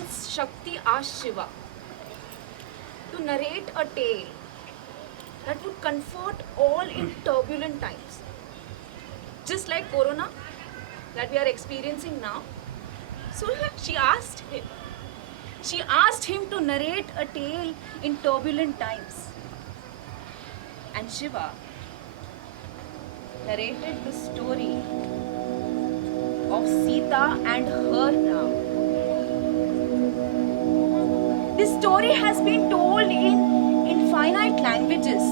once Shakti asked Shiva to narrate a tale that would comfort all in turbulent times. Just like Corona that we are experiencing now. So she asked him. She asked him to narrate a tale in turbulent times. And Shiva narrated the story of Sita and her Ram. This story has been told in infinite languages,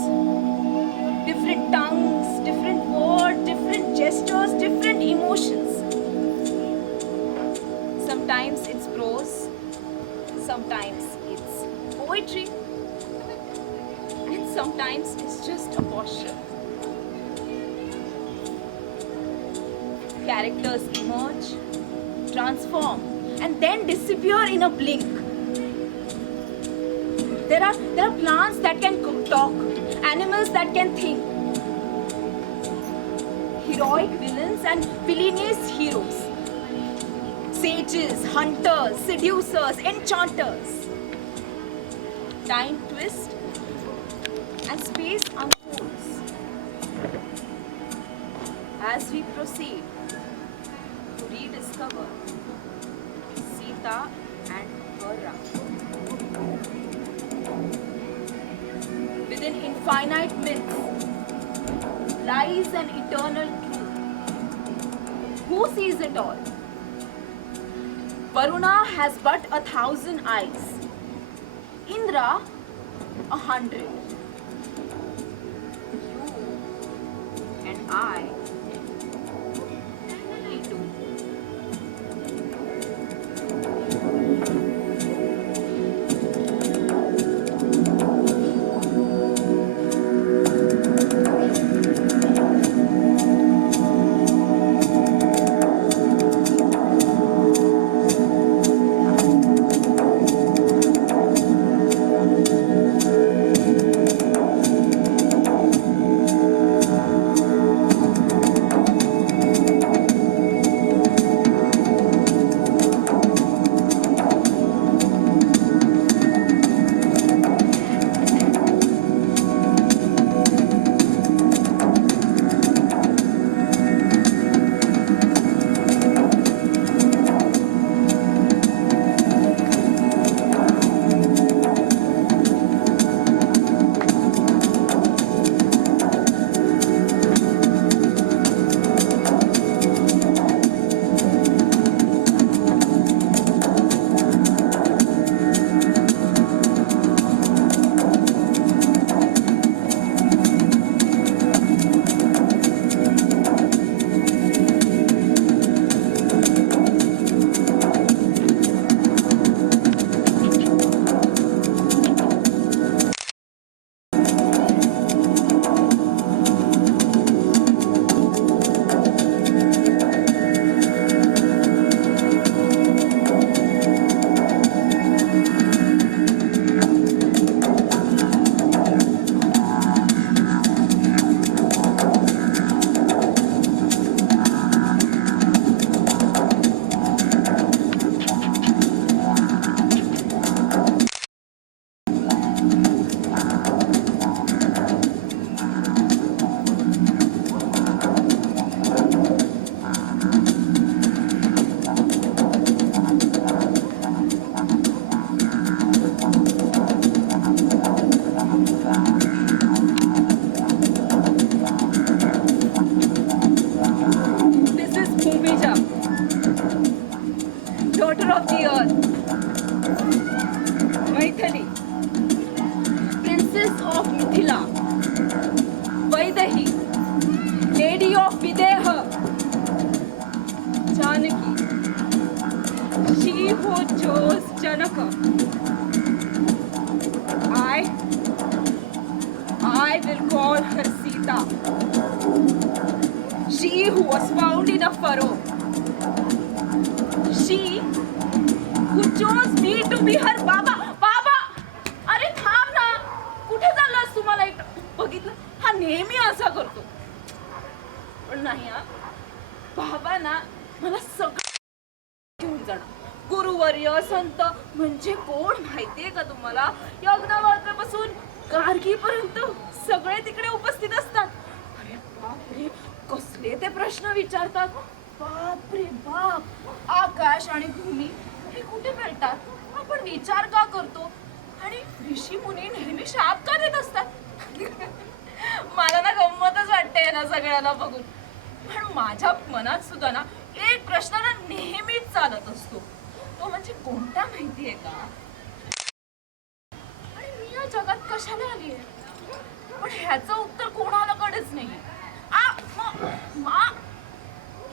different tongues, different words, different gestures, different emotions. Sometimes it's prose, sometimes it's poetry, and sometimes it's just a posture. Characters emerge, transform, and then disappear in a blink. There are plants that can talk, animals that can think, heroic villains and villainous heroes, sages, hunters, seducers, enchanters. Time twists and space unfolds. As we proceed to rediscover Sita and her Ram. Within infinite myths lies an eternal truth. Who sees it all? Varuna has but 1,000 eyes. Indra 100. You and I only two. Daughter of the earth, Maithili, Princess of Mithila, Vaidahi, Lady of Videha, Janaki, she who chose Janaka. I will call her Sita. She who was found in a furrow. She who chose me to be her Baba. Baba! अरे थांब ना. कुठे चाललास तू? मला एक बघितलं. हा नेहमी असा करतो. पण नाही हा. बाबा ना मला सगळं घेऊन जाणार. गुरुवर्य संत म्हणजे कोण माहितीये का तुम्हाला? यज्ञवाक्यापासून गार्गीपर्यंत सगळे तिकडे उपस्थित असतात. अरे बापरे, कसले ते प्रश्न विचारतात. बापरे बाप, आकाश आणि भूमी हे कुठे मिळतात? आपण विचार का करतो? आणि ऋषी मुनी नेहमी शाप का देत असतात? मला ना गंमतच वाटते ना सगळ्याला बघून. पण माझ्या मनात सुद्धा ना एक प्रश्न ना नेहमीच चालत असतो. तो म्हणजे कोणता माहितीये का? आणि मी या जगात कशाला आलीये? पण ह्याचं उत्तर कोणालाकडेच नाहीये.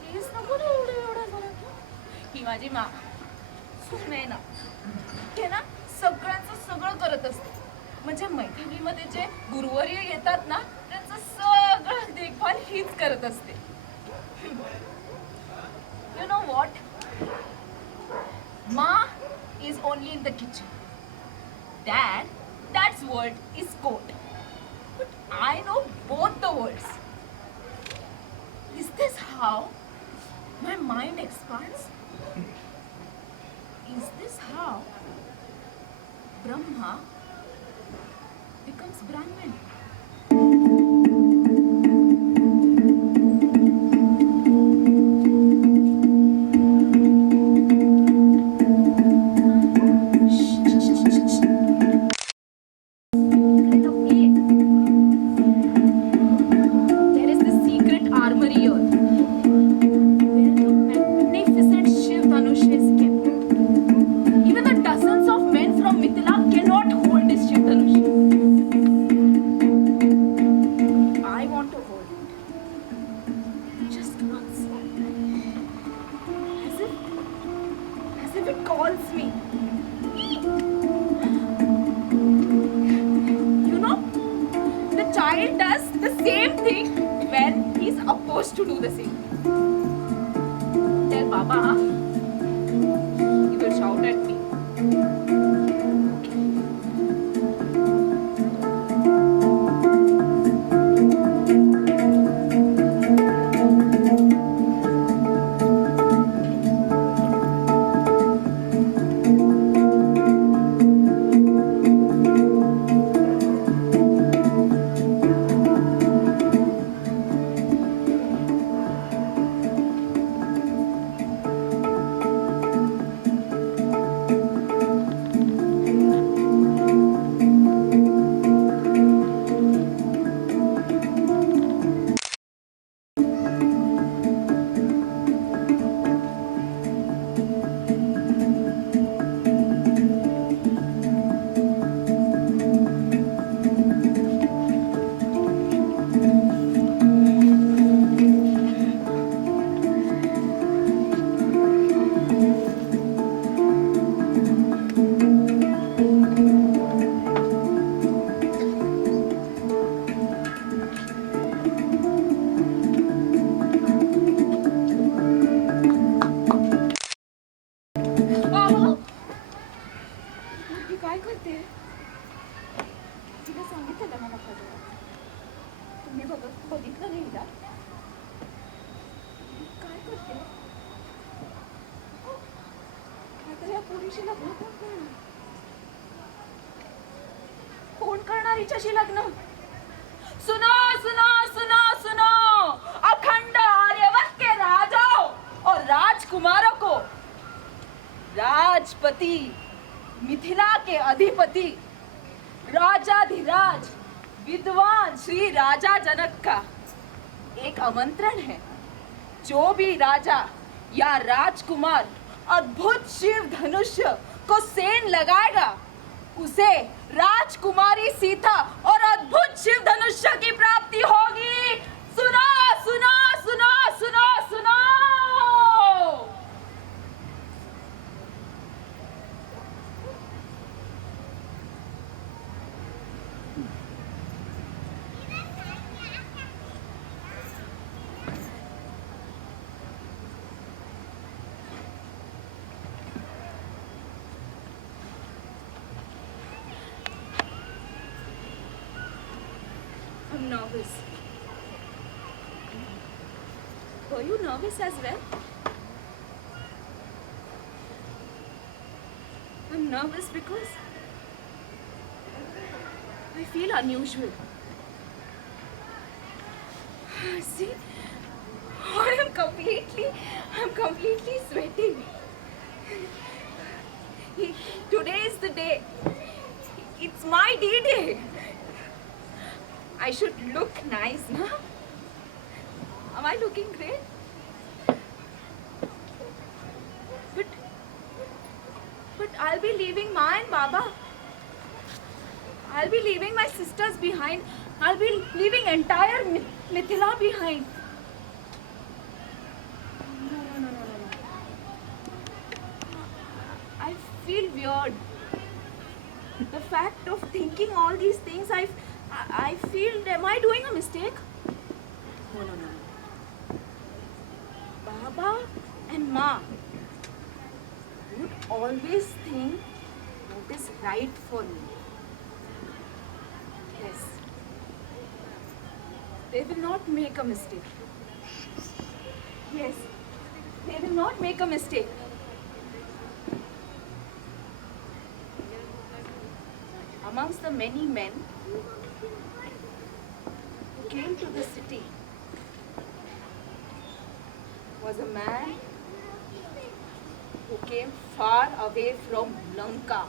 प्लीज नको ना एवढं जोरात. ही माझी मा सून आहे ना, ते ना सगळ्यांचं सगळं करत असते. म्हणजे मैथिलीमध्ये जे गुरुवर्य येतात ना, त्यांचं सगळं देखभाल हीच करत असते. You know what? Ma is only in the kitchen. Dad's world is court. But I know both the worlds. Is this how my mind expands? Is this how Brahma becomes Brahman? To do the same. Tell Baba, huh? He will shout at me. बघितलं नाही का? काय करते? आता या पोरीशी लग्न कोण करणार? कोण करणार हिच्याशी लग्न? सुनो सुनो सुनो सुनो, अखंड आर्यवत के राजाओं और राजकुमारों को, राजपति, मिथिला के अधिपति, राजाधिराज, विद्वान श्री राजा जनक का एक आमंत्रण है। जो भी राजा या राजकुमार अद्भुत शिव धनुष्य को सेन लगाएगा, उसे राजकुमारी सीता और अद्भुत शिव धनुष्य की प्राप्ति होगी। सुनो सुनो सुनो सुनो सुनो। I'm nervous. Were you nervous as well? I'm nervous because I feel unusual. See, I'm completely sweating. Today is the day. It's my D-Day. I should look nice, na? Am I looking great? But, but I'll be leaving Ma and Baba. I'll be leaving my sisters behind. I'll be leaving entire Mithila behind. No. I feel weird. The fact of thinking all these things, I feel, am I doing a mistake? No. Baba and Ma would always think what is right for me. Yes. They will not make a mistake. Yes. They will not make a mistake. Amongst the many men who came to the city was a man who came far away from Lanka.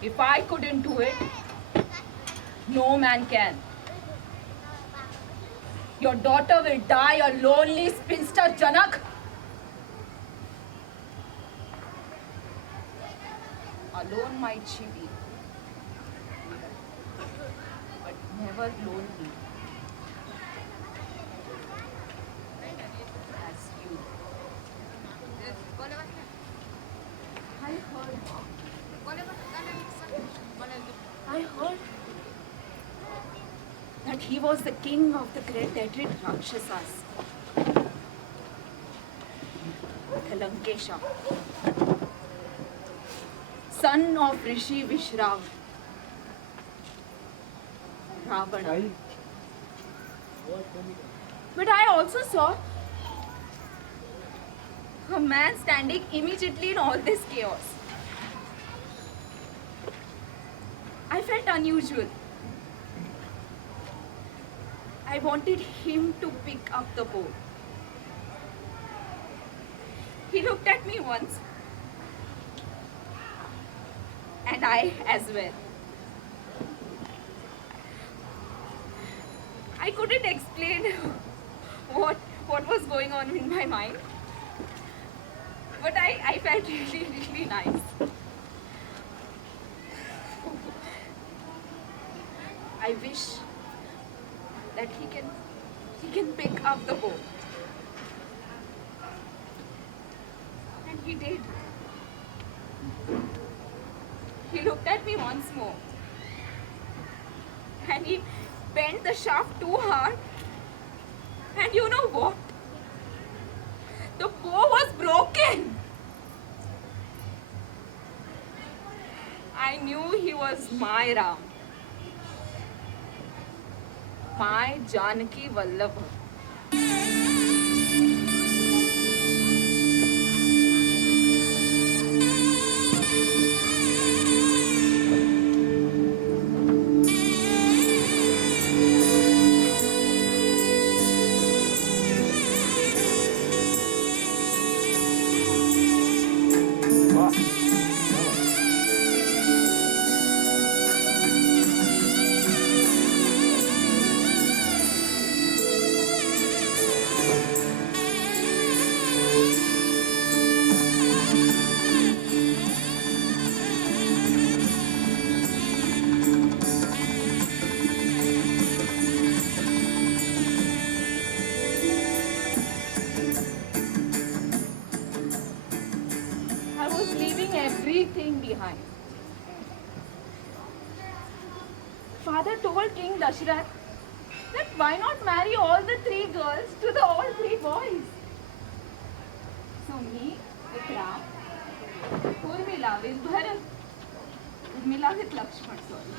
If I couldn't do it, no man can. Your daughter will die a lonely spinster, Janak. Alone might she be, but never lonely as you. I heard He was the king of the great Rakshasas, the Lankesha, son of Rishi Vishrav, Ravana. But I also saw a man standing immediately in all this chaos. I felt unusual. I wanted him to pick up the bow. He looked at me once, and I as well. I couldn't explain what was going on in my mind, but I felt really nice. I wish that he can pick up the bow. And he did. He looked at me once more. And he bent the shaft too hard. And you know what? The bow was broken. I knew he was my Ram. My Janaki Vallabha. I was leaving everything behind. Father told King Dashrath that why not marry all the 3 girls to the all 3 boys. So me with Ram, Urmila with Bharat, Urmila with Lakshman, sorry.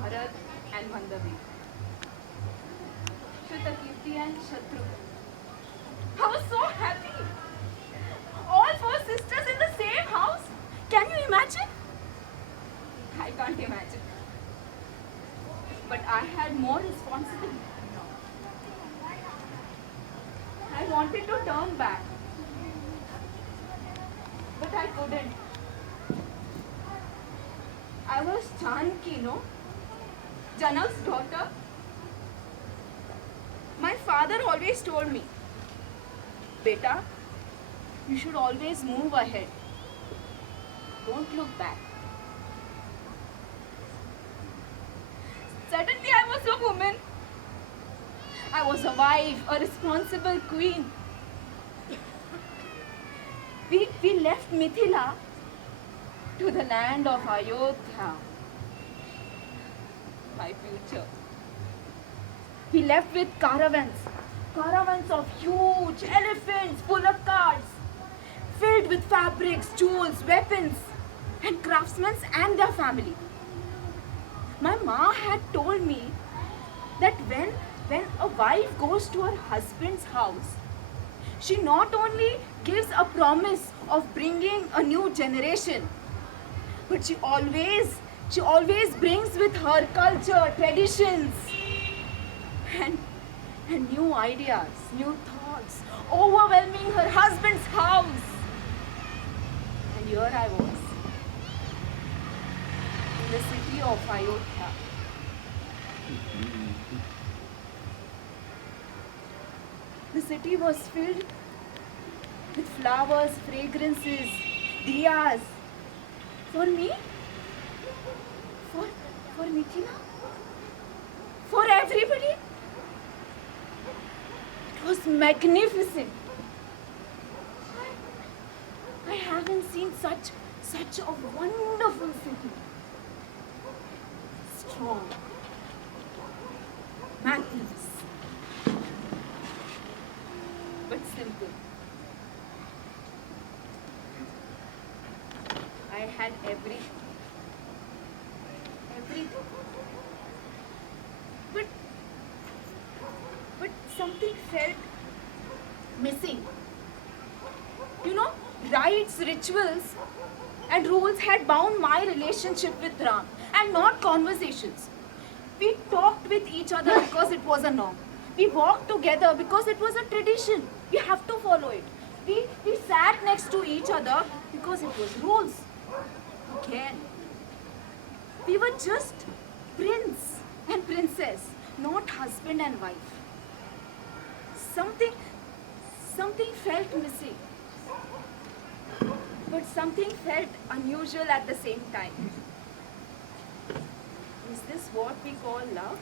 Bharat and Mandavi, Shrutakirti and Shatrughan. I was so happy. All 4 sisters in the same house. Can you imagine? I can't imagine. But I had more responsibility. I wanted to turn back. But I couldn't. I was Janki, no? Janak's daughter. My father always told me, Beta, you should always move ahead. Don't look back. Suddenly I was a woman. I was a wife, a responsible queen. We left Mithila to the land of Ayodhya, my future. We left with caravans of huge elephants full of carts, filled with fabrics, jewels, weapons, and craftsmen and their family. My ma had told me that when a wife goes to her husband's house, she not only gives a promise of bringing a new generation, but she always brings with her culture, traditions, and new ideas, new thoughts, overwhelming her husband's house. And here I was, in the city of Ayodhya. The city was filled with flowers, fragrances, diyas. For me? For Mithila? For everybody? It was magnificent. I haven't seen such a wonderful city. strong, magnanimous, but simple. I had everything. Everything. But something felt missing. You know, rites, rituals, and rules had bound my relationship with Ram, and not conversations. We talked with each other because it was a norm. We walked together because it was a tradition. We have to follow it. We sat next to each other because it was rules. Again, we were just prince and princess, not husband and wife. Something felt missing, but something felt unusual at the same time. Is this what we call love?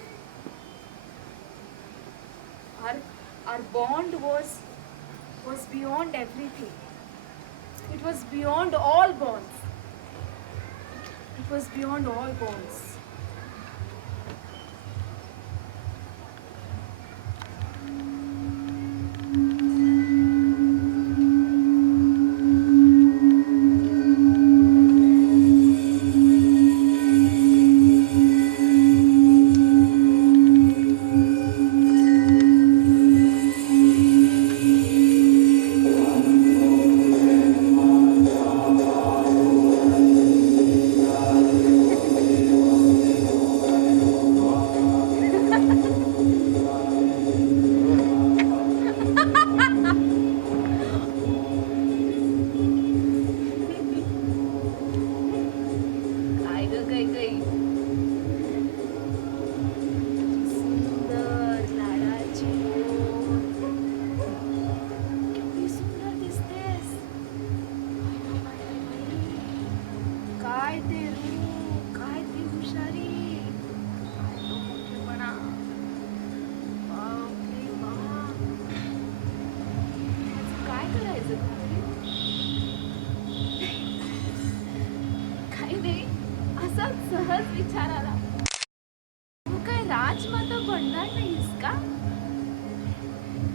Our bond was beyond everything. It was beyond all bonds. It was beyond all bonds. काय ग काही काही सुंदर लाडाची ओठ. किती सुंदर दिसतेस. काय ते रूप, काय ती हुशारी, काय तो मोठेपणा. बाप रे बाप. ह्याचं काय करायचं भाभी? काही नाही, असा सहज विचार आला. तू काय राजमाता बनणार नाहीस का?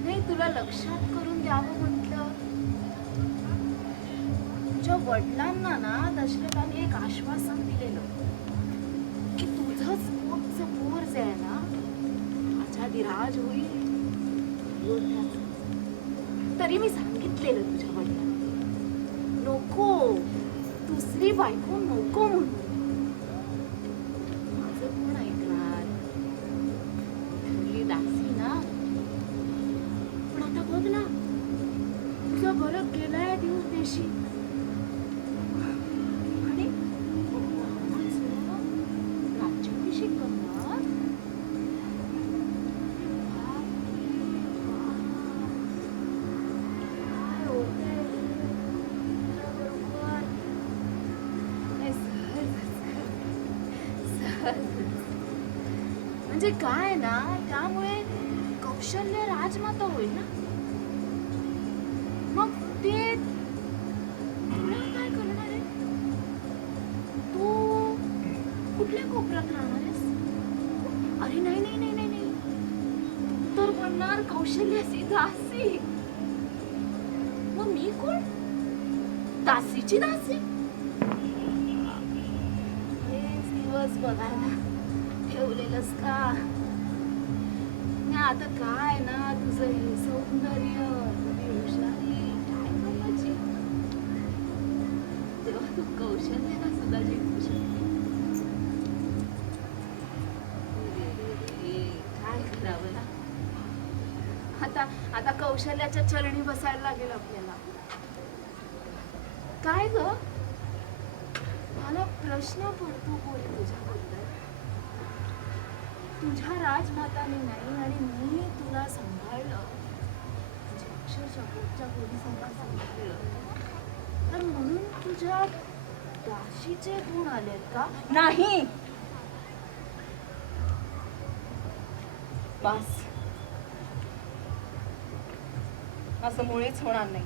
नाही, तुला लक्षात करून द्यावं म्हटलं. तुझ्या वडिलांना ना दशरथाने एक आश्वासन दिलेलं की तुझंच पोटचं पोर जे आहे ना राजाधिराज होईल अयोध्याचं. तरी मी सांगितलेलं तुझ्या वडिलांना, नको, दुसरी बायको नको म्हणून. माझं कोण ऐकणार? ठरली दासी ना. पण आता बघ ना, तुझा भरत गेलाय दिवस देशी. आणि राज्याभिषेक करणार. काय होतंय तुझ्याबरोबर? म्हणजे काय ना, त्यामुळे कौशल्य राजमाता होईल ना. मग ते तुला काय करणार आहे? तू कुठल्या कोपऱ्यात राहणार आहेस? अरे नाही नाही नाही नाही नाही, तू तर बनणार कौशल्याची दासी. मग मी कोण? दासीची दासी. दिवस बघायला ठेवलेलंस का? आता काय ना तुझं हे सौंदर्य, तुझी हुशारी काय करायची? तेव्हा तू कौशल्याला सुद्धा जिंकू शकते. काय करावं ना? आता कौशल्याच्या चरणी बसायला लागेल आपल्याला. काय ग? मला प्रश्न पडतो बोल तुझ्याबद्दल. तुझ्या राजमाताने नाही आणि मी तुला सांभाळलं, म्हणजे अक्षरशः पोटच्या पोलिसांना सांभाळलं, तर म्हणून तुझ्या दाशीचे गुण आलेत का? नाही. बस, असं मुळीच होणार नाही.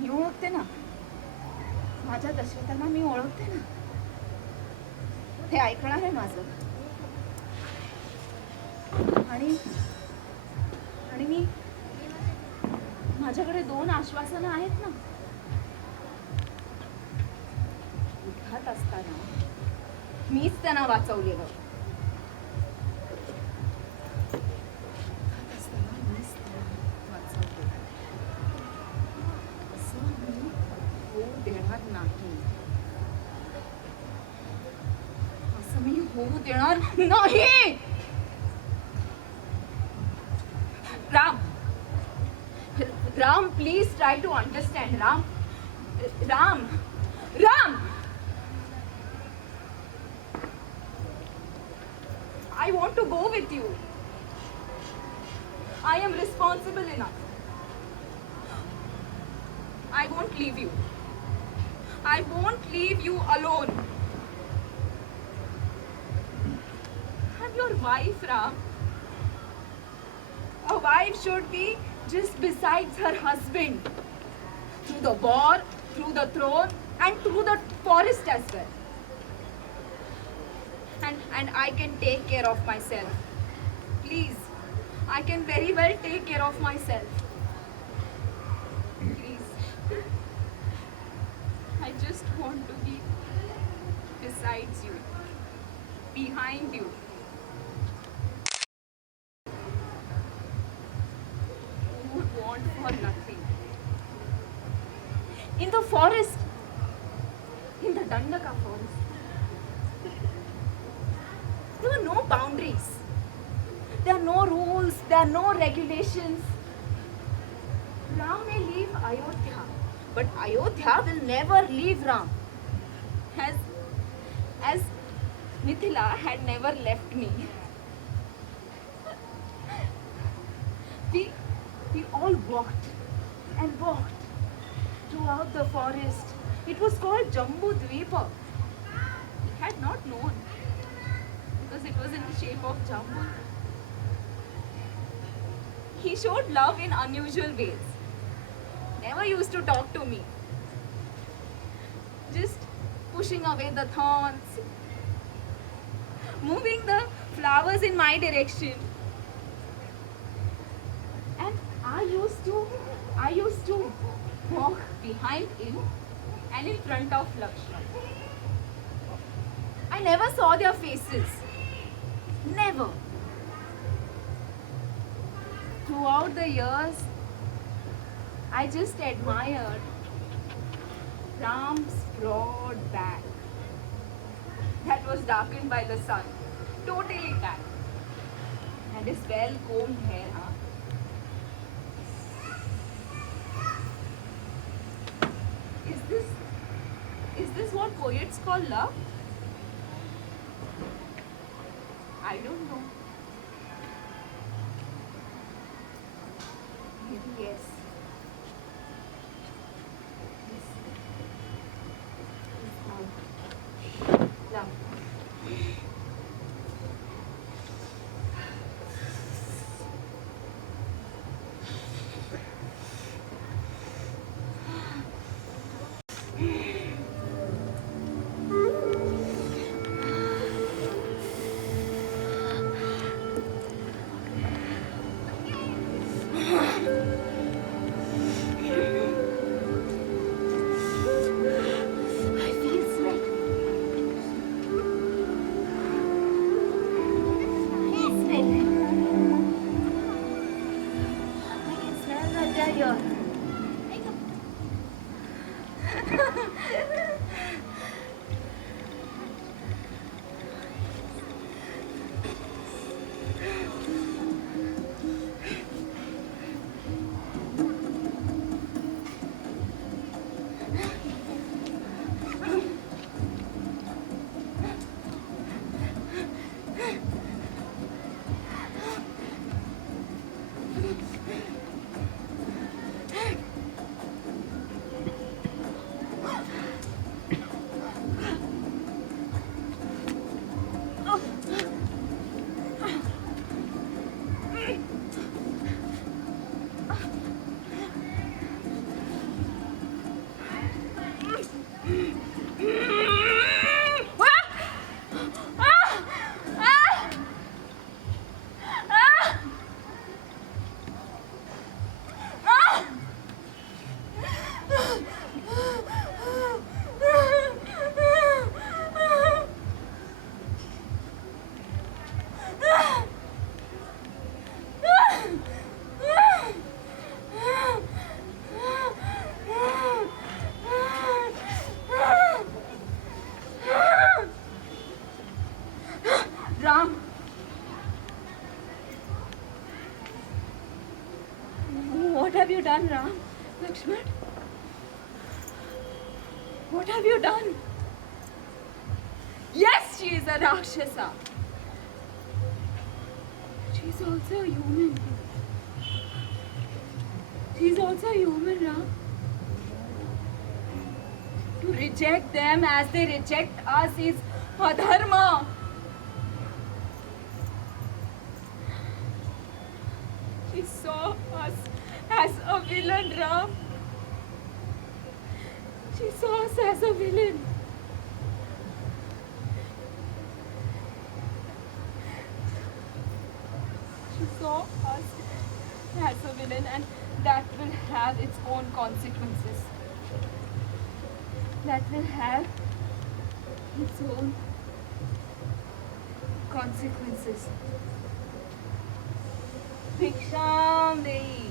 You ओळखते ना, माझ्या दशरथांना मी ओळखते ना. ते ऐकणार आहे माझं. आणि आणि मी माझ्याकडे 2 आश्वासनं आहेत ना. युद्धात असताना मीच त्यांना वाचवलेलं. युद्धात असताना मीच त्यांना वाचवलेलं. असं मी होऊ देणार नाही. असं मी होऊ देणार नाही. Ram, please try to understand. Ram. I want to go with you. I am responsible enough. I won't leave you. I won't leave you alone. I'm your wife, Ram. A wife should be just besides her husband, through the war, through the throne, and through the forest as well. And I can take care of myself. Please, I can very well take care of myself. Please, I just want to be besides you, behind you. Want for nothing. In the forest, in the Dandaka forest, there were no boundaries. There are no rules, there are no regulations. Ram may leave Ayodhya, but Ayodhya will never leave Ram. As Mithila had never left me. We all walked and walked throughout the forest. It was called Jambu Dvipa. He had not known because it was in the shape of Jambu. He showed love in unusual ways. Never used to talk to me. Just pushing away the thorns, moving the flowers in my direction. I used to walk behind him and in front of Lakshman. I never saw their faces. Never. Throughout the years, I just admired Ram's broad back that was darkened by the sun, totally tan, and his well-combed hair. Is this what poets call love? I don't know. Maybe yes. Love. have you done, Ram? Lakshman? What have you done? Yes, she is a Rakshasa. She is also a human. She is also a human, Ram. To reject them as they reject us is adharma. She saw us as a villain, Ram. She saw us as a villain. She saw us as a villain, and that will have its own consequences. That will have its own consequences. Bhiksham Dehi.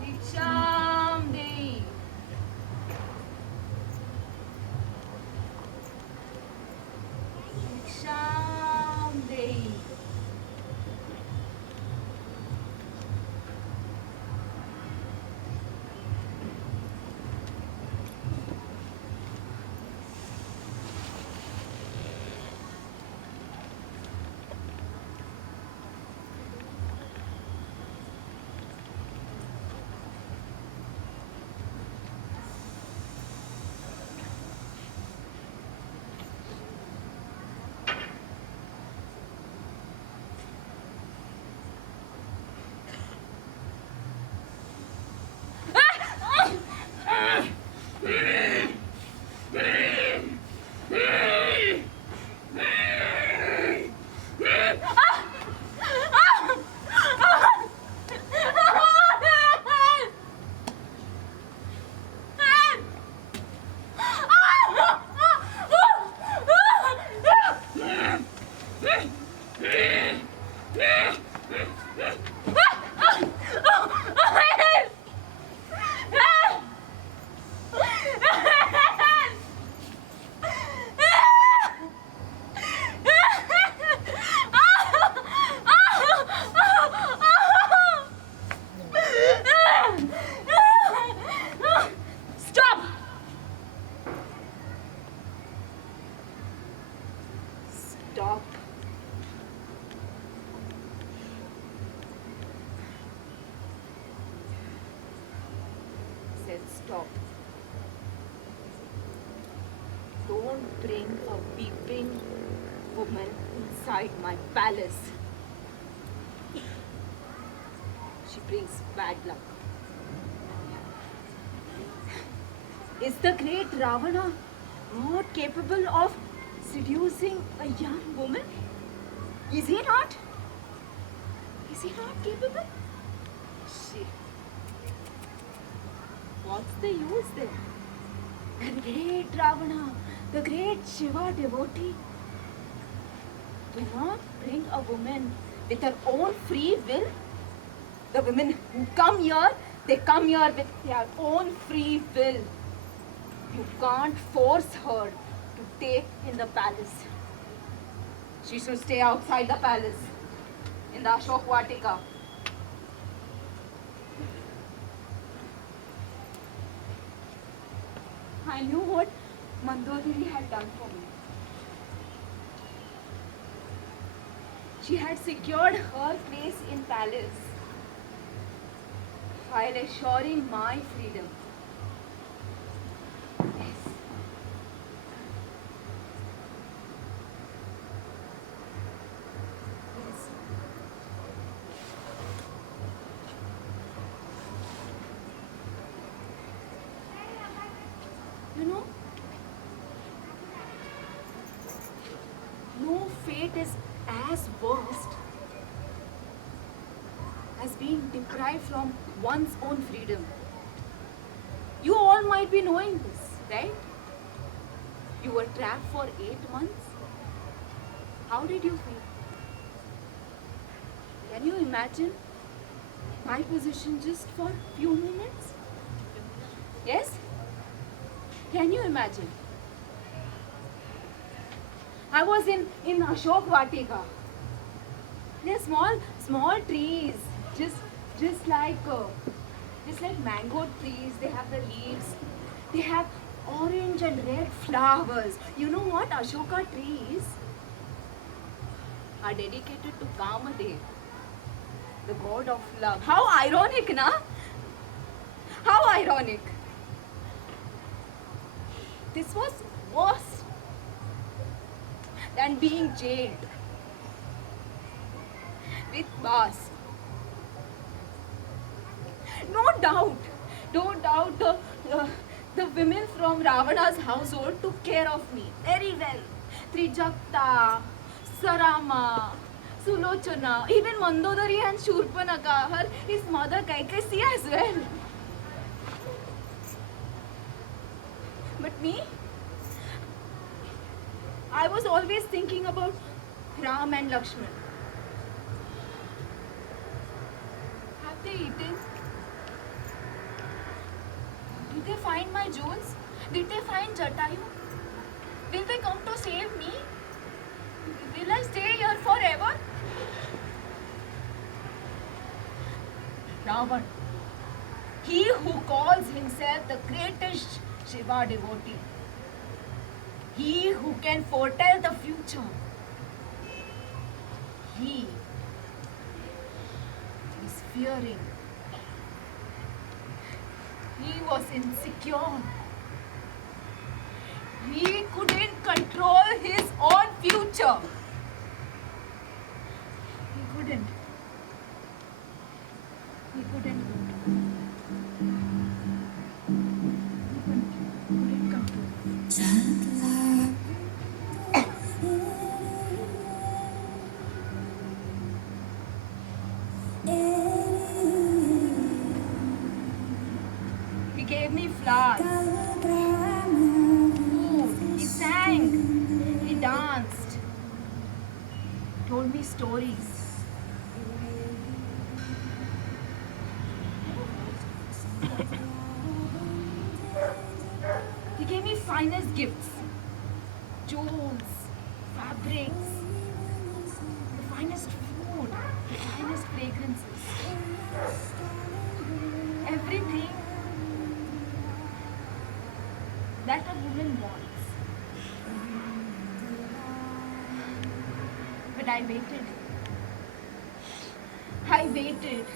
Bhiksham Dehi. Bhiksham Dehi. Stop! Stop. Said stop. Don't bring a weeping woman inside my palace. She brings bad luck. Is the great Ravana not capable of seducing a young woman? Is he not? Is he not capable? Shit. What's the use then? The great Ravana, the great Shiva devotee, will not bring a woman with her own free will. The women who come here, they come here with their own free will. You can't force her to take in the palace. She should stay outside the palace, in the Ashok Vatika. I knew what Mandodari had done for me. She had secured her place in palace while assuring my freedom. Yes. Yes. You know, no fate is as worst as being deprived from one's own freedom. You all might be knowing this, right? You were trapped for 8 months. How did you feel? Can you imagine my position just for few moments? Yes? Can you imagine? I was in Ashok Vatika. They're small trees, just just like uh, just like mango trees. They have the leaves. They have orange and red flowers. You know what? Ashoka trees are dedicated to Kamadev, the god of love. How ironic, na? How ironic. This was worse than being jailed with bars. No doubt the women from Ravana's household took care of me very well. Trijakta, Sarama, Sulochana, even Mandodari and Shurpanaka, his mother Kaikasi as well. But me, I was always thinking about Ram and Lakshman. Have they eaten? Did they find my jewels? Did they find Jatayu? Will they come to save me? Will I stay here forever? Ravan, he who calls himself the greatest Shiva devotee, he who can foretell the future, he is fearing. He was insecure. He couldn't control his own future. He couldn't. He couldn't. Couldn't control. He gave me flowers, food, he sang, he danced, told me stories. He gave me finest gifts, jewels, fabrics, the finest food, the finest fragrances. Everything that a woman wants. But I waited. I waited.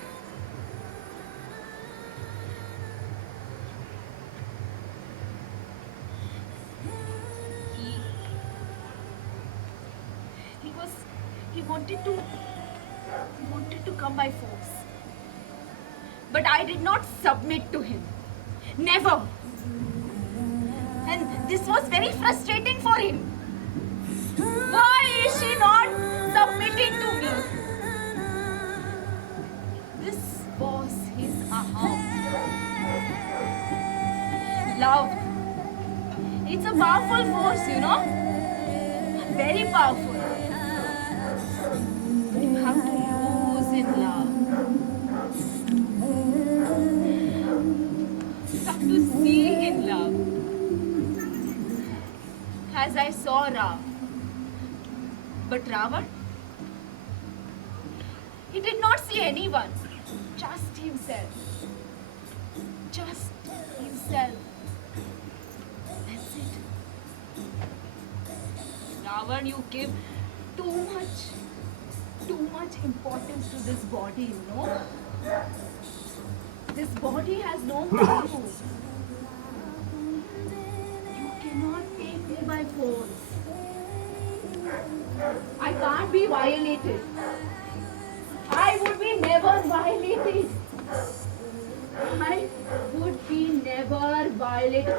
He wanted to come by force. But I did not submit to him. Never. And this was very frustrating for him. Why is she not submitting to me? This was his aha. Love. It's a powerful force, you know. Very powerful. You have to lose in love. You have to see in love. As I saw Ram. But Ravan, he did not see anyone. Just himself. Just himself. That's it. Ravan, you give too much importance to this body, you know. This body has no value. You cannot take me by force. I can't be violated. I would be never violated. I would be never violated.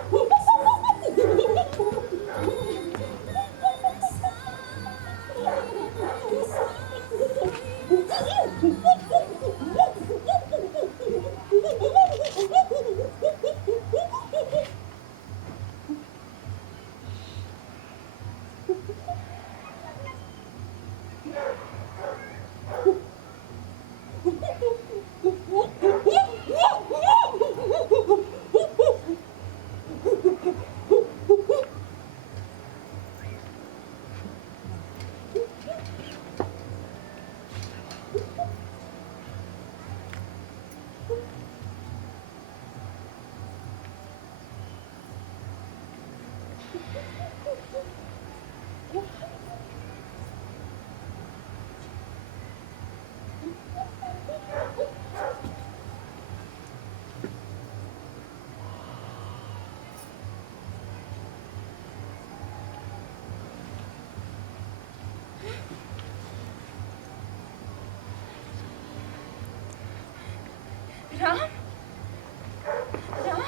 Ram? Ram?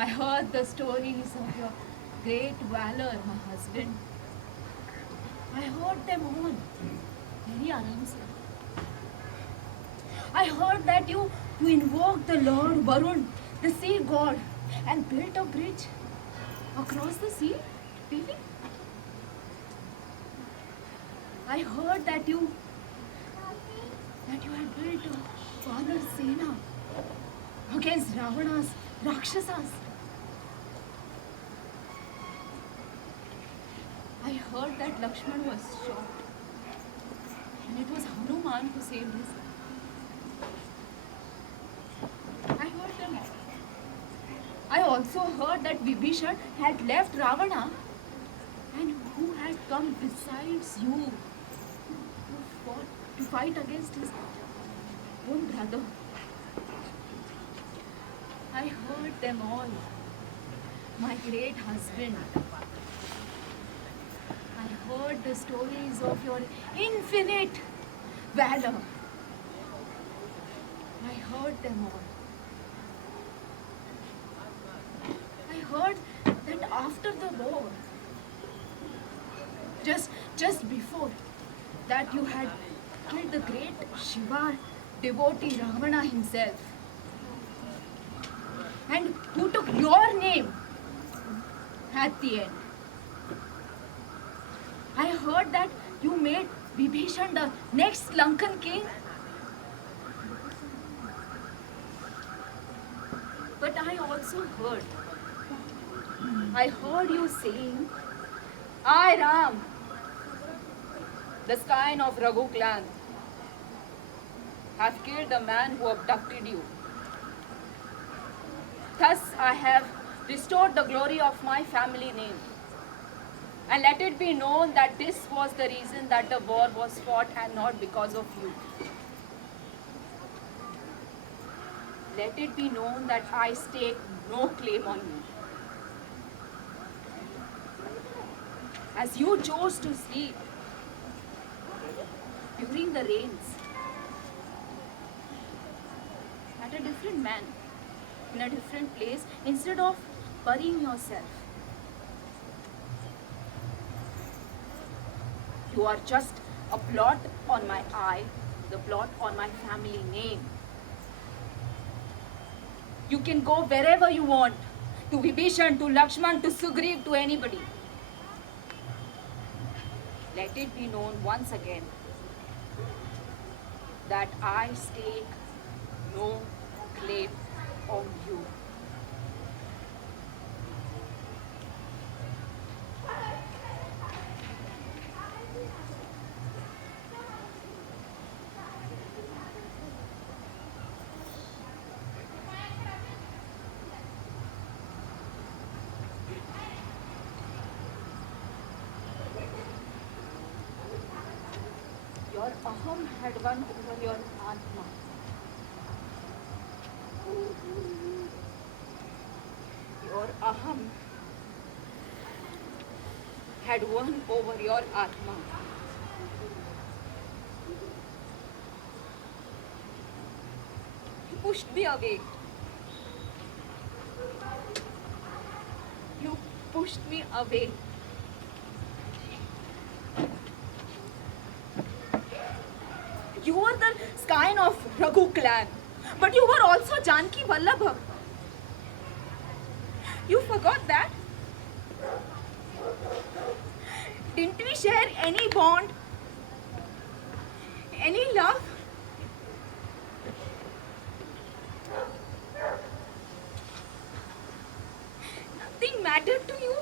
I heard the stories of your great valor, my husband. I heard them all. Very aram se. I heard that you invoked the Lord Varun, the sea god, and built a bridge across the sea. Really? I heard that you had built a Vanar Sena against Ravana's Rakshasas. I heard that Lakshman was shot, and it was Hanuman who saved his life. I heard them all. I also heard that Vibhishan had left Ravana, and who had come besides you to fight against his own brother. I heard them all. My great husband. I heard the stories of your infinite valor. I heard them all. I heard that after the war, just before that, you had killed the great Shiva devotee Ravana himself, and who took your name at the end. I heard that you made Vibhishan the next Lankan king. But I also heard you saying, I, Ram, the scion of Raghu clan, have killed the man who abducted you. Thus I have restored the glory of my family name. And let it be known that this was the reason that the war was fought and not because of you. Let it be known that I stake no claim on you. As you chose to sleep during the rains at a different man, in a different place, instead of burying yourself. You are just a blot on my eye, the blot on my family name. You can go wherever you want, to Vibhishan, to Lakshman, to Sugriv, to anybody. Let it be known once again that I stake no claim on you. Your aham had won over your atma. Your aham had won over your atma. You pushed me away. You pushed me away. You were the scion of Raghu clan, but you were also Janki Vallabha. You forgot that? Didn't we share any bond? Any love? Nothing mattered to you?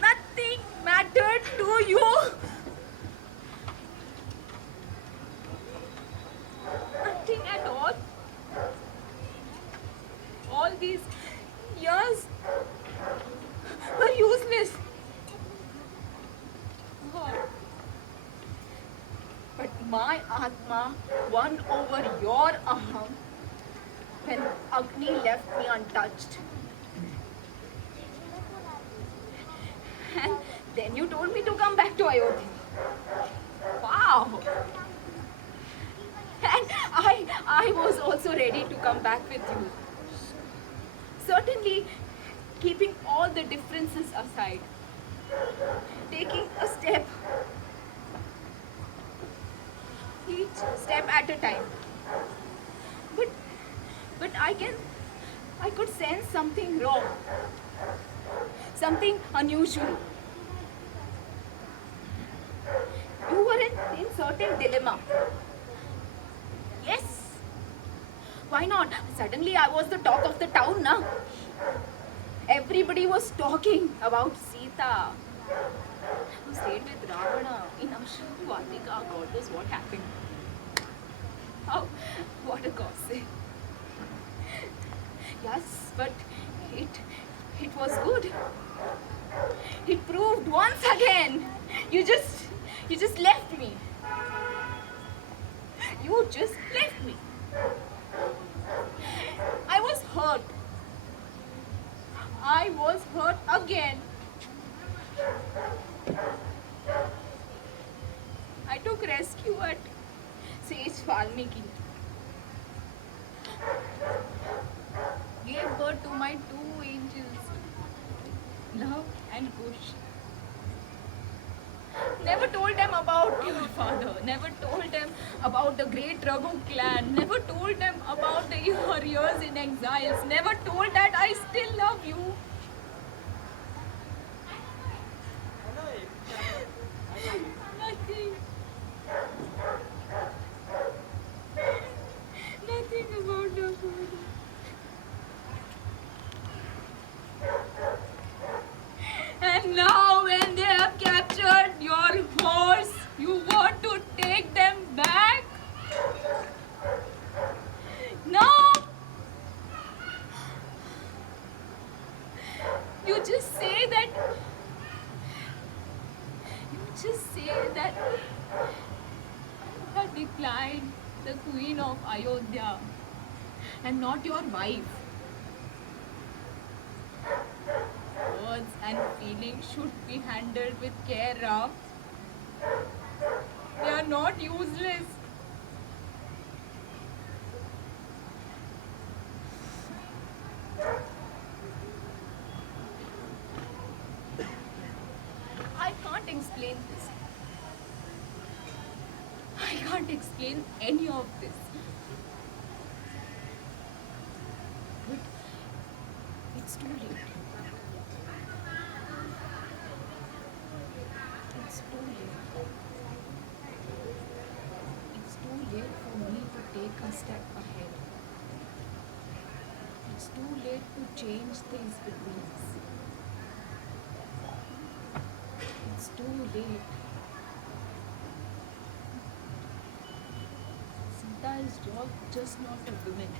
Nothing mattered to you? Nothing at all? All these years were useless. Oh. But my Atma won over your Aham when Agni left me untouched. And then you told me to come back to Ayodhya. Wow! And I was also ready to come back with you. Certainly, keeping all the differences aside, taking a step, each step at a time. But, I could sense something wrong, something unusual. You were in certain dilemma. Yes. Why not? Suddenly I was the talk of the town now. Everybody was talking about Sita, who stayed with Ravana in Ashram Vatika. God knows what happened. How? What a gossip. Yes, but it was good. It proved once again. You just left me. You just left me. I was hurt. I was hurt again. I took rescue at Sage Valmiki. Gave birth to my two angels, Love and Kush. Never told them about your father. Never told them about the great Raghu clan. Never told them about your years in exiles. Never told that I still love you. Nothing. Nothing about the father. And now when they have captured your horse, you want to take them back? No! You just say that you have declined the Queen of Ayodhya and not your wife. Words and feelings should be handled with care, Ram. They are not useless. I can't explain this. I can't explain any of this. But it's too late. It's too late. It's too late for me to take a step ahead. It's too late to change things between us. It's too late. Sita is just not a woman.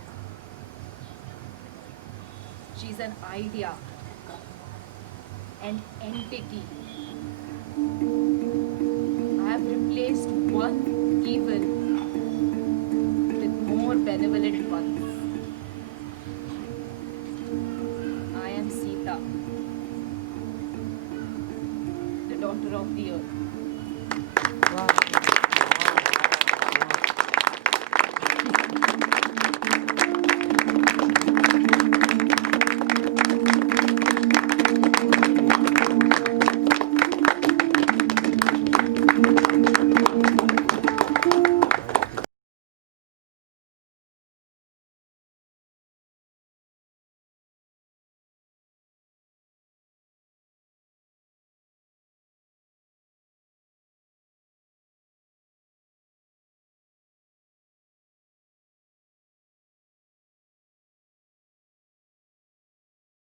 She's an idea, an entity. I have replaced one evil with more benevolent ones. I am Sita, the daughter of the earth.